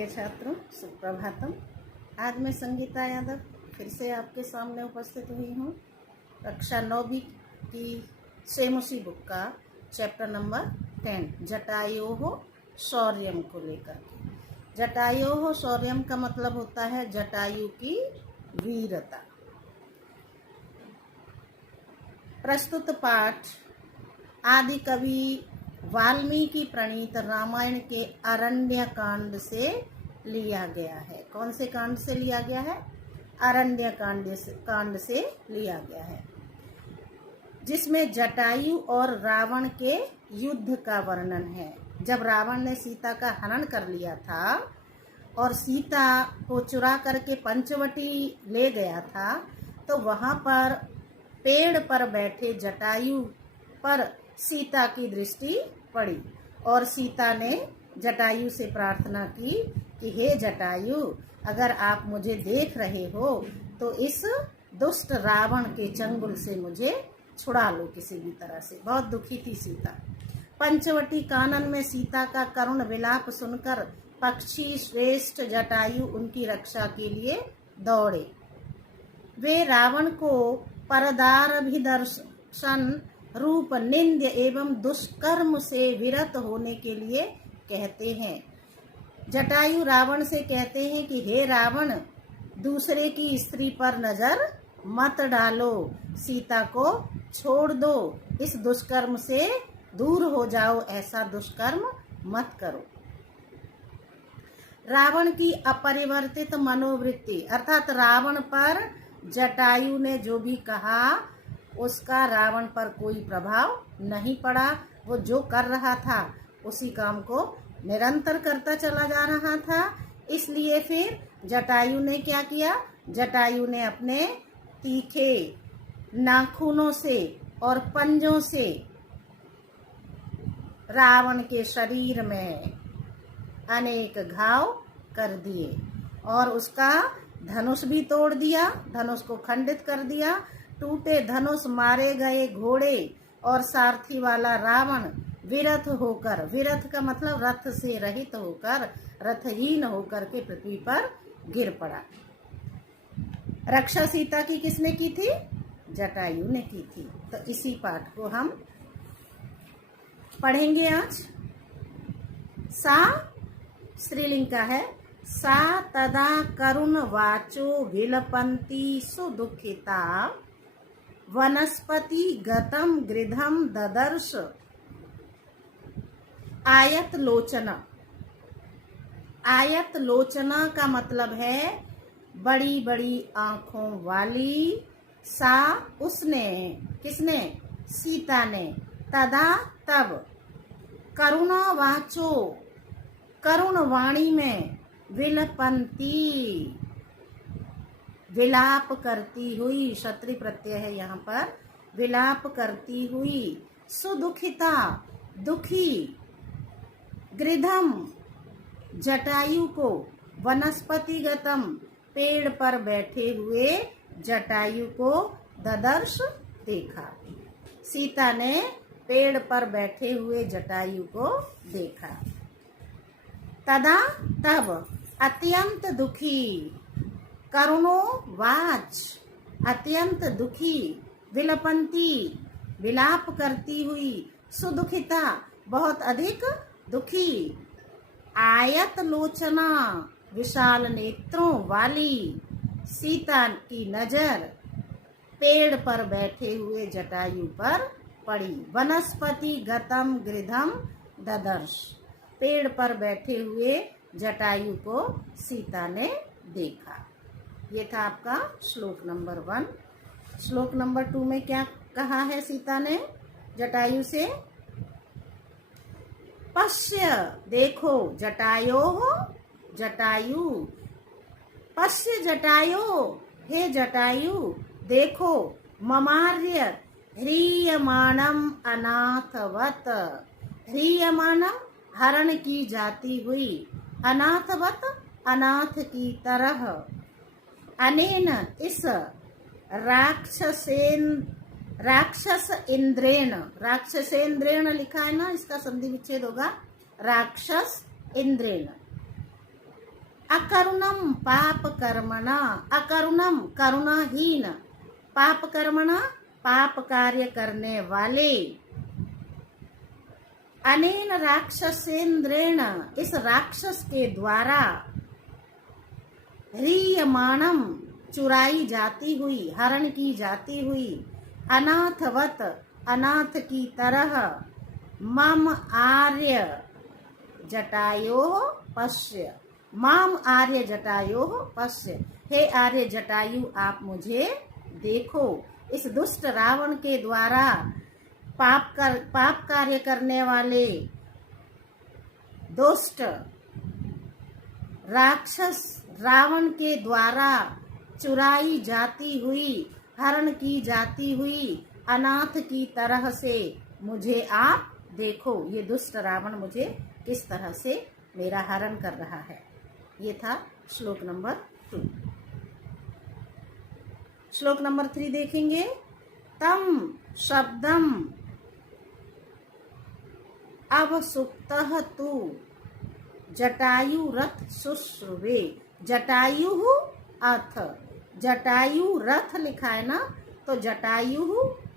प्रिय छात्रों, सुप्रभातम। आज मैं संगीता यादव फिर से आपके सामने उपस्थित हुई हूँ। कक्षा 9वीं की सेमुसी बुक का चैप्टर नंबर 10 जटायोः शौर्यम को लेकर के। जटायोः शौर्यम का मतलब होता है जटायु की वीरता। प्रस्तुत पाठ आदि कवि वाल्मीकि प्रणीत रामायण के अरण्य कांड से लिया गया है। कौन से कांड से लिया गया है? अरण्य कांड से लिया गया है, जिसमें जटायु और रावण के युद्ध का वर्णन है। जब रावण ने सीता का हनन कर लिया था और सीता को चुरा करके पंचवटी ले गया था, तो वहां पर पेड़ पर बैठे जटायु पर सीता की दृष्टि पड़ी और सीता ने जटायु से प्रार्थना की कि हे जटायु, अगर आप मुझे देख रहे हो तो इस दुष्ट रावण के चंगुल से मुझे छुड़ा लो किसी भी तरह से। बहुत दुखी थी सीता। पंचवटी कानन में सीता का करुण विलाप सुनकर पक्षी श्रेष्ठ जटायु उनकी रक्षा के लिए दौड़े। वे रावण को परदारभिदर्शन रूप निंद्य एवं दुष्कर्म से विरत होने के लिए कहते हैं। जटायु रावण से कहते हैं कि हे रावण, दूसरे की स्त्री पर नजर मत डालो, सीता को छोड़ दो, इस दुष्कर्म से दूर हो जाओ, ऐसा दुष्कर्म मत करो। रावण की अपरिवर्तित मनोवृत्ति अर्थात रावण पर जटायु ने जो भी कहा उसका रावण पर कोई प्रभाव नहीं पड़ा। वो जो कर रहा था उसी काम को निरंतर करता चला जा रहा था। इसलिए फिर जटायु ने क्या किया? जटायु ने अपने तीखे नाखूनों से और पंजों से रावण के शरीर में अनेक घाव कर दिए और उसका धनुष भी तोड़ दिया, धनुष को खंडित कर दिया। टूटे धनुष, मारे गए घोड़े और सारथी वाला रावण विरथ होकर, विरथ का मतलब रथ से रहित होकर, रथहीन होकर के पृथ्वी पर गिर पड़ा। रक्षा सीता की किसने की थी? जटायु ने की थी। तो इसी पाठ को हम पढ़ेंगे आज। सा स्त्रीलिंग का है। सा तदा करुण वाचो विलपन्ती सुदुखिता वनस्पति गतम गृधम ददर्श आयत लोचना। आयत लोचना का मतलब है बड़ी बड़ी आंखों वाली। सा उसने, किसने? सीता ने। तदा तब, करुणा वाचो करुण वाणी में, विलपंती विलाप करती हुई, क्षत्रिय प्रत्यय है यहाँ पर, विलाप करती हुई, सुदुखिता दुखी, गृधम जटायु को, वनस्पतिगतम पेड़ पर बैठे हुए जटायु को, ददर्श देखा। सीता ने पेड़ पर बैठे हुए जटायु को देखा। तदा तब, अत्यंत दुखी, करुणो वाच अत्यंत दुखी, विलपंती विलाप करती हुई, सुदुखिता बहुत अधिक दुखी, आयत लोचना विशाल नेत्रों वाली सीता की नजर पेड़ पर बैठे हुए जटायु पर पड़ी। वनस्पति गतम गृधम ददर्श, पेड़ पर बैठे हुए जटायु को सीता ने देखा। ये था आपका श्लोक नंबर 1। श्लोक नंबर 2 में क्या कहा है सीता ने जटायु से? पश्य देखो जटायोः जटायु, पश्य जटायो हे जटायु देखो, ममार्य ह्रियमाणम अनाथवत, ह्रियमाणम हरण की जाती हुई, अनाथवत अनाथ की तरह, अनेन इस राक्षस इंद्रेण, राक्षसेंद्रेण लिखा है ना, इसका संधि विच्छेद होगा राक्षस इंद्रेण। अकरुणम पाप कर्मणा, अकरुणम करुणाहीन, पाप कर्मणा पाप कार्य करने वाले, अनेन राक्षसेंद्रेण इस राक्षस के द्वारा, ह्रियमाणम चुराई जाती हुई, हरण की जाती हुई, अनाथवत अनाथ की तरह, मम आर्य जटायो पश्य, माम आर्य जटायो पश्य, हे आर्य जटायु आप मुझे देखो। इस दुष्ट रावण के द्वारा पाप कार्य करने वाले दुष्ट राक्षस रावण के द्वारा चुराई जाती हुई, हरण की जाती हुई अनाथ की तरह से मुझे आप देखो। ये दुष्ट रावण मुझे किस तरह से मेरा हरण कर रहा है। ये था श्लोक नंबर 2। श्लोक नंबर 3 देखेंगे। तम शब्दम अवसुप्तः तु जटायु रथ शुश्रुवे, जटायु अथ, जटायु रथ लिखा है ना, तो जटायु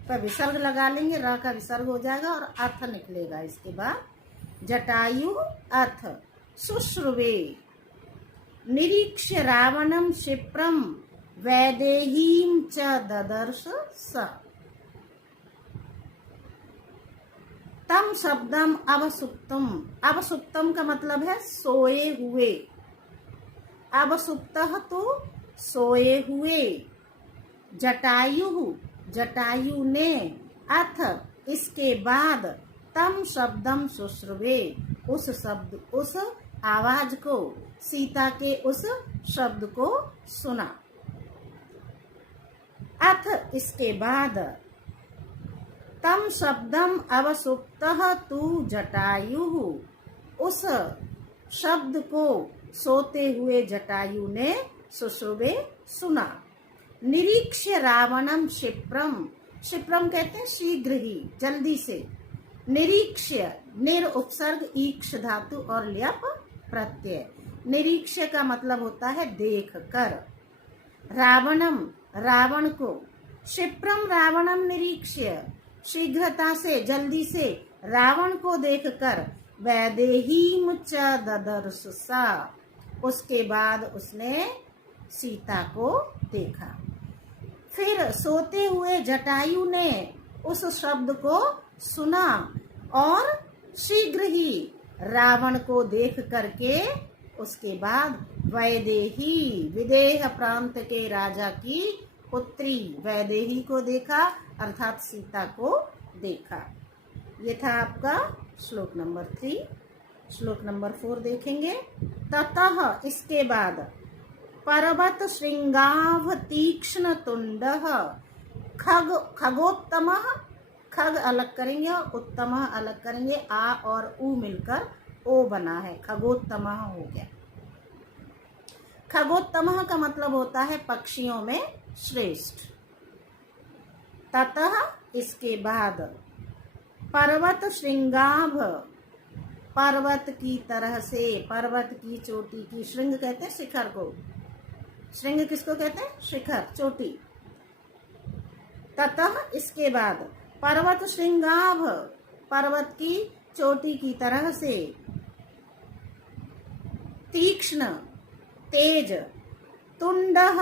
का विसर्ग लगा लेंगे, र का विसर्ग हो जाएगा और अथ निकलेगा इसके बाद। जटायु अथ शुश्रुवे निरीक्ष्य रावणम क्षिप्रम वैदेहीम च ददर्श स। तम शब्दम अवसुप्तम, अवसुप्तम का मतलब है सोए हुए, अवसुप्तः तो सोए हुए, जटायु जटायु ने, अथ इसके बाद, तम शब्दम शुश्रुवे उस शब्द उस आवाज को, सीता के उस शब्द को सुना। अथ इसके बाद, तम शब्दम अवसुप्तः तु जटायु उस शब्द को सोते हुए जटायु ने शुश्रुवे सुना। निरीक्ष्य रावणम क्षिप्रम, क्षिप्रम कहते हैं शीघ्र ही, जल्दी से। निरीक्ष्य निर उपसर्ग ईक्ष धातु और ल्यप प्रत्यय। निरीक्ष्य का मतलब होता है देख कर। रावणम रावण को, क्षिप्रम रावणम निरीक्ष्य शीघ्रता से जल्दी से रावण को देखकर, वैदेहीम च ददर्श सा उसके बाद उसने सीता को देखा। फिर सोते हुए जटायु ने उस शब्द को सुना और शीघ्र ही रावण को देख करके उसके बाद वैदेही विदेह प्रांत के राजा की पुत्री वैदेही को देखा, अर्थात सीता को देखा। ये था आपका श्लोक नंबर 3। श्लोक नंबर 4 देखेंगे। ततः इसके बाद, पर्वत श्रृंगाव तीक्ष्ण तुंडः खगोत्तमः, खग अलग करेंगे और उत्तमः अलग करेंगे, आ और उ मिलकर ओ बना है, खगोत्तमः हो गया। खगोत्तमः का मतलब होता है पक्षियों में श्रेष्ठ। ततः इसके बाद, पर्वत श्रृंगाभ पर्वत की तरह से, पर्वत की चोटी की, श्रृंग कहते हैं शिखर को, श्रृंग किसको कहते हैं? शिखर, चोटी। ततः इसके बाद, पर्वत श्रृंगाभ पर्वत की चोटी की तरह से, तीक्ष्ण तेज, तुंडः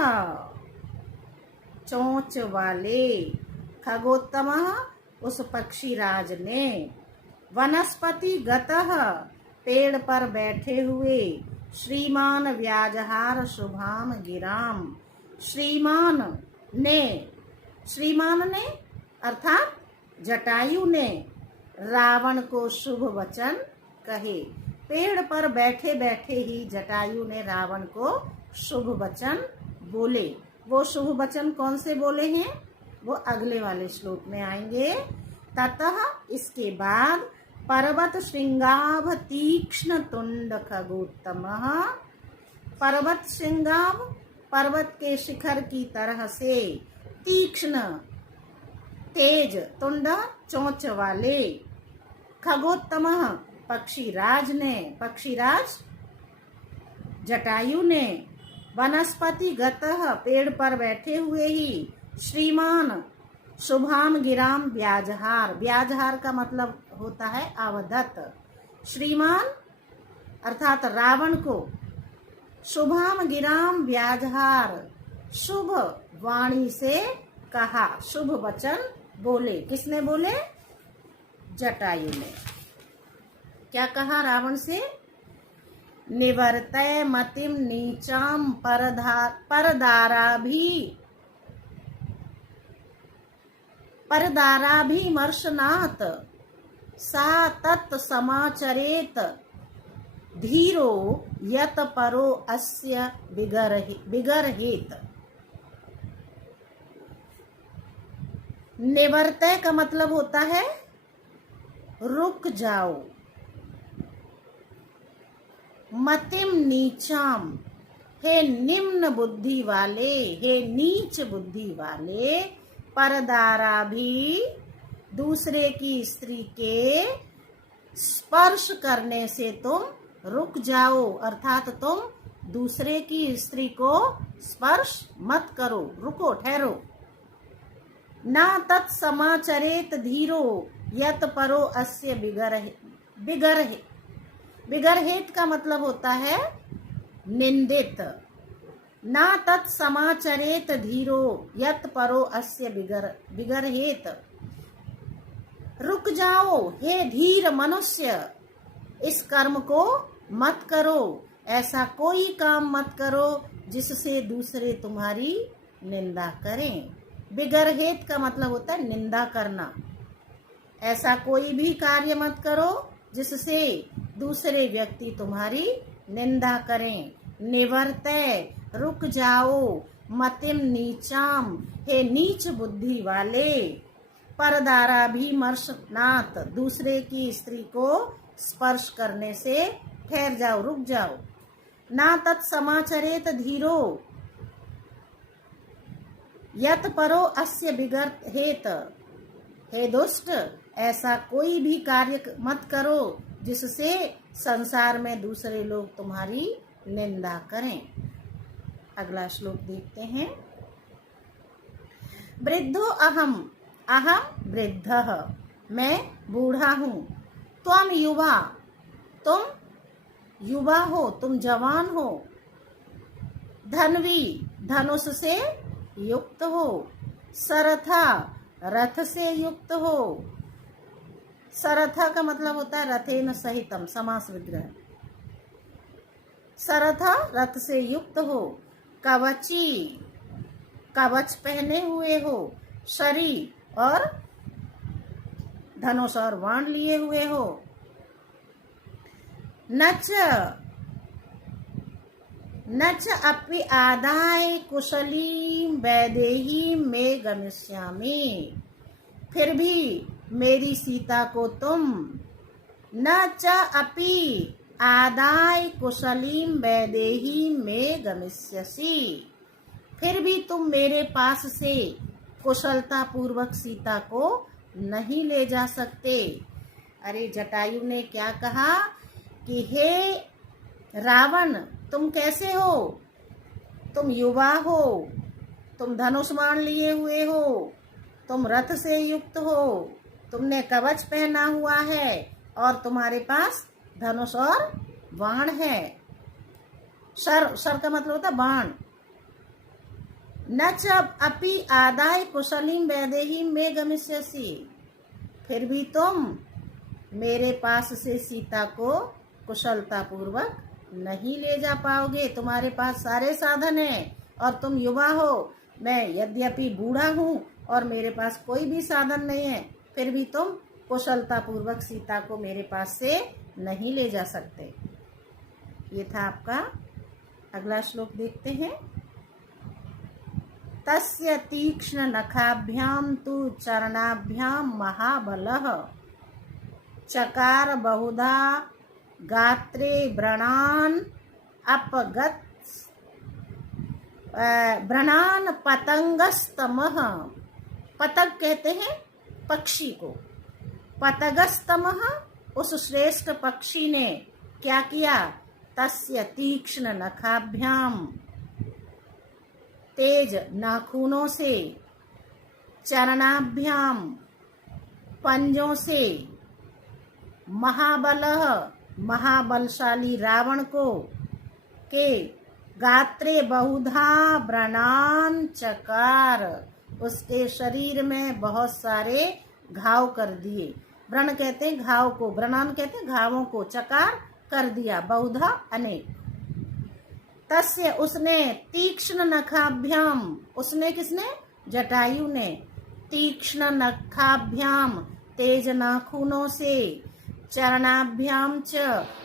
चोंच वाले, खगोत्तमः उस पक्षी राज ने, वनस्पति गतः पेड़ पर बैठे हुए, श्रीमान व्याजहार शुभाम गिराम, श्रीमान ने अर्थात जटायु ने रावण को शुभ वचन कहे। पेड़ पर बैठे बैठे ही जटायु ने रावण को शुभ वचन बोले। वो शुभ वचन कौन से बोले हैं वो अगले वाले श्लोक में आएंगे। ततः इसके बाद, पर्वत श्रृंगाभ तीक्ष्ण तुंड खगोत्तमः, पर्वत श्रृंगाभ पर्वत के शिखर की तरह से, तीक्ष्ण तेज, तुंड चोंच वाले, खगोत्तमः पक्षीराज ने, पक्षीराज जटायु ने वनस्पति गतः पेड़ पर बैठे हुए ही श्रीमान शुभाम गिराम व्याजहार, व्याजहार का मतलब होता है अवदत्त, श्रीमान अर्थात रावण को शुभाम गिराम व्याजहार शुभ वाणी से कहा, शुभ वचन बोले। किसने बोले? जटायु ने। क्या कहा रावण से? निवर्तय मतिम नीचाम परदाराभिमर्शनात् सा तत् समाचरेत धीरो यत परो अस्य विगरहेत। निवर्तय का मतलब होता है रुक जाओ, मतिम नीचाम हे निम्न बुद्धि वाले, हे नीच बुद्धि वाले, परदारा भी दूसरे की स्त्री के स्पर्श करने से तुम रुक जाओ, अर्थात तुम दूसरे की स्त्री को स्पर्श मत करो, रुको, ठहरो। ना तत्समाचरेत धीरो यत परो अस्य बिगरहेत का मतलब होता है निंदित। ना तत्समाचरेत धीरो यत परो अस्य बिगरहेत, रुक जाओ हे धीर मनुष्य, इस कर्म को मत करो, ऐसा कोई काम मत करो जिससे दूसरे तुम्हारी निंदा करें। बिगरहेत का मतलब होता है निंदा करना। ऐसा कोई भी कार्य मत करो जिससे दूसरे व्यक्ति तुम्हारी निंदा करें। निवर्तय रुक जाओ, मतिम नीचाम हे नीच बुद्धि वाले, परदाराभिमर्शनात् दूसरे की स्त्री को स्पर्श करने से ठहर जाओ, रुक जाओ। ना तत्समाचरेत धीरो यत परो अस्य बिगरहेत, हे दुष्ट, ऐसा कोई भी कार्य मत करो जिससे संसार में दूसरे लोग तुम्हारी निंदा करें। अगला श्लोक देखते हैं। वृद्धो अहम, अहम वृद्धः, मैं बूढ़ा हूँ। त्वम युवा, तुम युवा हो, तुम जवान हो। धनवी, धनुष से युक्त हो। सरथा, रथ से युक्त हो। सरथा का मतलब होता है रथेन सहितम, समास विग्रह। सरथा, रथ से युक्त हो। कवची, कवच पहने हुए हो। शरी, और धनुष और बाण लिए हुए हो। नच अपि आदाय कुशली वैदेही में गमिष्यामि, फिर भी मेरी सीता को तुम न च अपि आदाय कुशलीम वैदेही में गमिष्यसि, फिर भी तुम मेरे पास से कुशलता पूर्वक सीता को नहीं ले जा सकते। अरे जटायु ने क्या कहा कि हे रावण, तुम कैसे हो? तुम युवा हो, तुम धनुष बाण लिए हुए हो, तुम रथ से युक्त हो, तुमने कवच पहना हुआ है और तुम्हारे पास धनुष और बाण है। सर का मतलब होता है बाण। न च अपि आदाय कुशलीम वैदेही में गमिष्यसि, फिर भी तुम मेरे पास से सीता को कुशलता पूर्वक नहीं ले जा पाओगे। तुम्हारे पास सारे साधन हैं और तुम युवा हो। मैं यद्यपि बूढ़ा हूँ और मेरे पास कोई भी साधन नहीं है, फिर भी तुम कुशलता पूर्वक सीता को मेरे पास से नहीं ले जा सकते। ये था आपका। अगला श्लोक देखते हैं। तस्य तीक्ष्ण नखाभ्याम तु चरणाभ्याम महाबलः चकार बहुधा गात्रे व्रणान अपगत व्रणान पतंगस्तमः, पतंग कहते हैं पक्षी को। पतंगस्तमः, उस श्रेष्ठ पक्षी ने क्या किया? तस्य तीक्ष्ण नखाभ्याम, तेज नाखूनों से, चरणाभ्याम, पंजों से, महाबलः, महाबलशाली रावण को, के गात्रे बहुधा व्रणान चकार, उसके शरीर में बहुत सारे घाव कर दिए। व्रण कहते हैं घाव को, व्रणान कहते हैं घावों को, चकार कर दिया, बहुधा अनेक। तस्य उसने, तीक्ष्ण नखाभ्याम, उसने किसने? जटायु ने। तीक्ष्ण नखाभ्याम, तेज नाखूनों से, चरणाभ्याम च,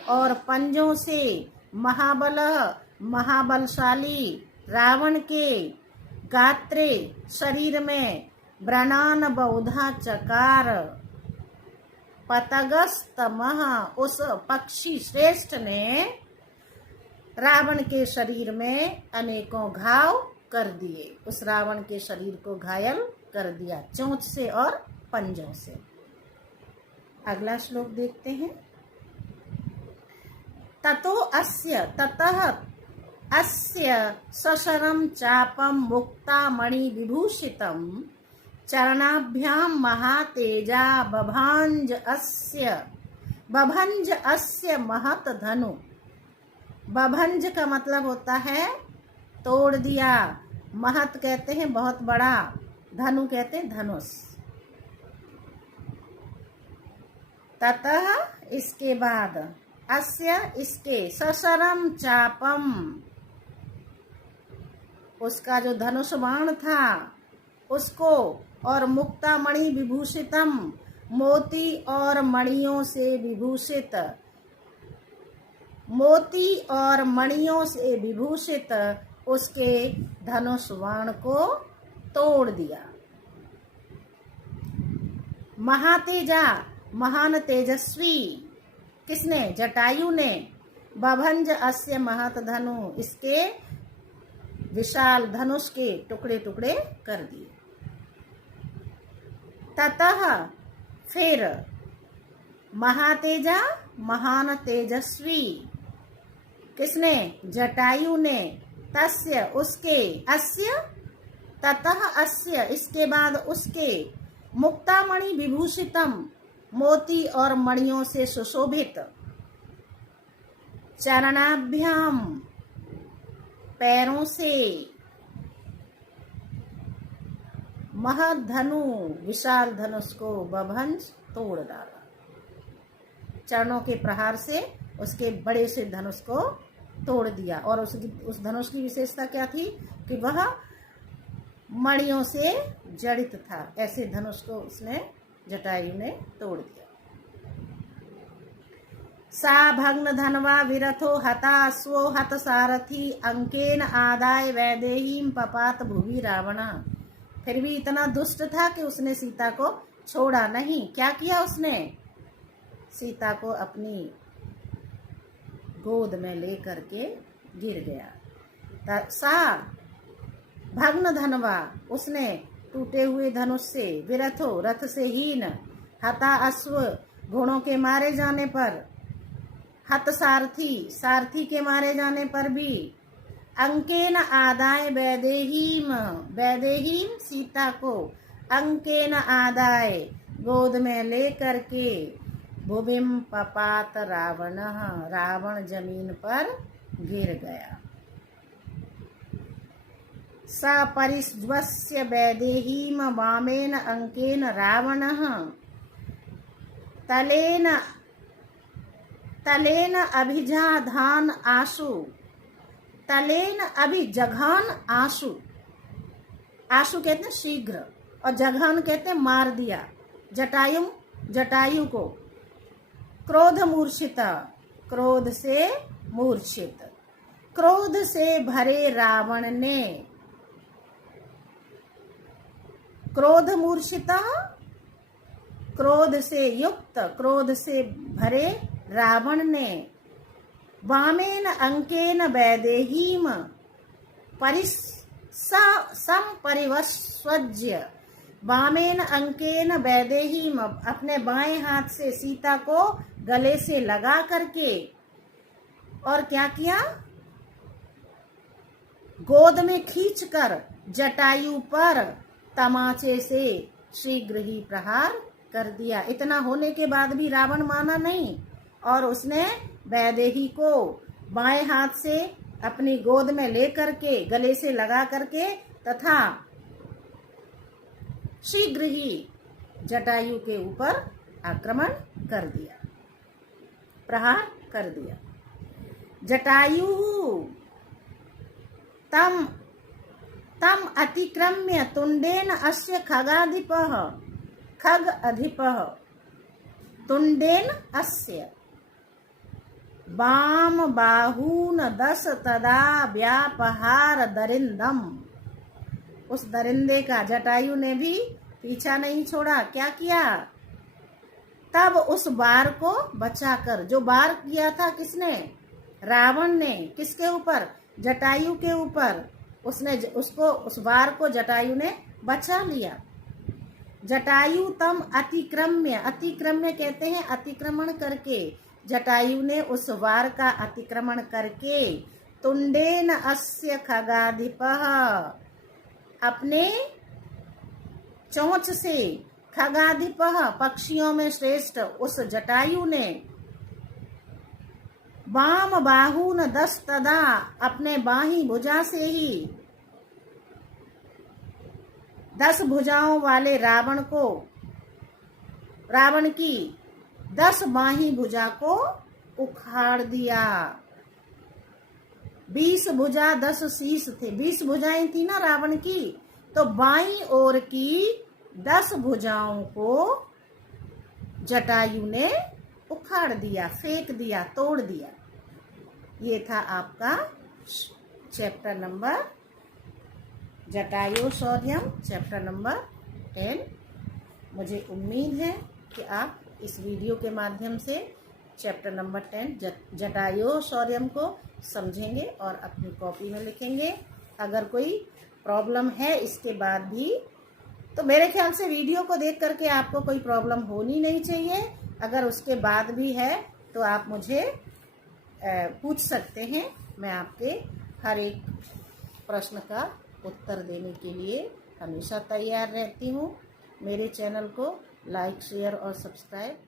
और पंजों से, महाबल, महाबलशाली रावण के, गात्रे, शरीर में, व्रणान बहुधा चकार, पतगस्तमः, उस पक्षी श्रेष्ठ ने रावण के शरीर में अनेकों घाव कर दिए। उस रावण के शरीर को घायल कर दिया, चोंच से और पंजों से। अगला श्लोक देखते हैं। ततो अस्य, ततः अस्य सशरम चापम मुक्तामणि विभूषितम, चरणाभ्याम महातेजा बभांज अस्य, बभंज अस्य महत धनु। बभंज का मतलब होता है तोड़ दिया, महत कहते हैं बहुत बड़ा, धनु कहते हैं धनुष। ततः इसके बाद, अस्य इसके, सशरम चापम उसका जो धनुष बाण था उसको, और मुक्तामणि विभूषितम मोती और मणियों से विभूषित, मोती और मणियों से विभूषित उसके धनुष बाण को तोड़ दिया। महातेजा, महान तेजस्वी, किसने? जटायु ने। बभंज अस्य महत धनु, इसके विशाल धनुष के टुकड़े टुकड़े कर दिए। ततः फिर, महातेजा, महान तेजस्वी, किसने? जटायु ने। तस्य उसके, अस्य, ततः अस्य इसके बाद उसके, मुक्तामणि विभूषितम मोती और मणियों से सुशोभित, चरणाभ्याम पैरों से, महधनु विशाल धनुष को बभंज तोड़ डाला। चरणों के प्रहार से उसके बड़े से धनुष को तोड़ दिया। और उस धनुष की विशेषता क्या थी कि वह मणियों से जड़ित था। ऐसे धनुष को उसने, जटायु ने तोड़ दिया। सा भग्न धनवा विरथो हता स्वो हत सारथी अंकेन आदाय वैदेहीम पपात भुवि रावणा। फिर भी इतना दुष्ट था कि उसने सीता को छोड़ा नहीं। क्या किया उसने? सीता को अपनी गोद में लेकर के गिर गया। सा भग्न धनवा, उसने टूटे हुए धनुष से, विरथो रथ से हीन, हता अश्व घोड़ों के मारे जाने पर, हत सारथी सारथी के मारे जाने पर भी, अंकेन आदाय वैदेहीम, वैदेहीम सीता को, अंकेन आदाय गोद में ले करके, भुविम पपात रावण, रावण जमीन पर गिर गया। स परिज्वस्य वैदेहीम वामेन अंकेन रावणः तलेन तलेन अभिजाधान आशु, तलेन अभिजघान आशु, आशु कहते हैं शीघ्र, और जघान कहते हैं मार दिया, जटायु को। क्रोध मूर्छिता, क्रोध से मूर्छित, क्रोध से भरे रावण ने, क्रोध मूर्छिता, क्रोध से युक्त, क्रोध से भरे रावण ने, वामेन अंकेन वैदेहीम संपरिवस्वज्य, वामेन अंकेन वैदेहीम अपने बाएं हाथ से सीता को गले से लगा करके, और क्या किया, गोद में खींचकर जटायु पर तमाचे से शीघ्र ही प्रहार कर दिया। इतना होने के बाद भी रावण माना नहीं और उसने वैदेही को बाएं हाथ से अपनी गोद में लेकर के गले से लगा करके तथा शीघ्र ही जटायु के ऊपर आक्रमण कर दिया, प्रहार कर दिया। जटायु तम अतिक्रम्य तुंडेन अस्य खगाधिपः खग अधिपः तुंडेन अस्य वाम बाहून दस तदा व्यापहार दरिंदम। उस दरिंदे का जटायु ने भी पीछा नहीं छोड़ा। क्या किया, तब उस वार को बचाकर, जो वार किया था किसने, रावण ने, किसके ऊपर, जटायु के ऊपर, उसने उसको उस वार को जटायु ने बचा लिया। जटायु तम अतिक्रम्य, अतिक्रम्य कहते हैं अतिक्रमण करके, जटायु ने उस वार का अतिक्रमण करके तुंडेन अस्य खगाधिपः, अपने चोंच से, खगाधिपः पक्षियों में श्रेष्ठ उस जटायु ने, वाम बाहून दस तदा, अपने बाही भुजा से ही 10 भुजाओं वाले रावण को, रावण की 10 बाही भुजा को उखाड़ दिया। 20 भुजा 10 शीश थे, 20 भुजाएं थी ना रावण की, तो बाईं ओर की 10 भुजाओं को जटायु ने उखाड़ दिया, फेंक दिया, तोड़ दिया। ये था आपका chapter number Jatayu Shauryam, chapter number 10। मुझे उम्मीद है कि आप इस वीडियो के माध्यम से चैप्टर नंबर 10 जटायु शौर्यम को समझेंगे और अपनी कॉपी में लिखेंगे। अगर कोई प्रॉब्लम है इसके बाद भी, तो मेरे ख्याल से वीडियो को देख करके आपको कोई प्रॉब्लम होनी नहीं चाहिए। अगर उसके बाद भी है तो आप मुझे पूछ सकते हैं। मैं आपके हर एक प्रश्न का उत्तर देने के लिए हमेशा तैयार रहती हूँ। मेरे चैनल को लाइक, शेयर और सब्सक्राइब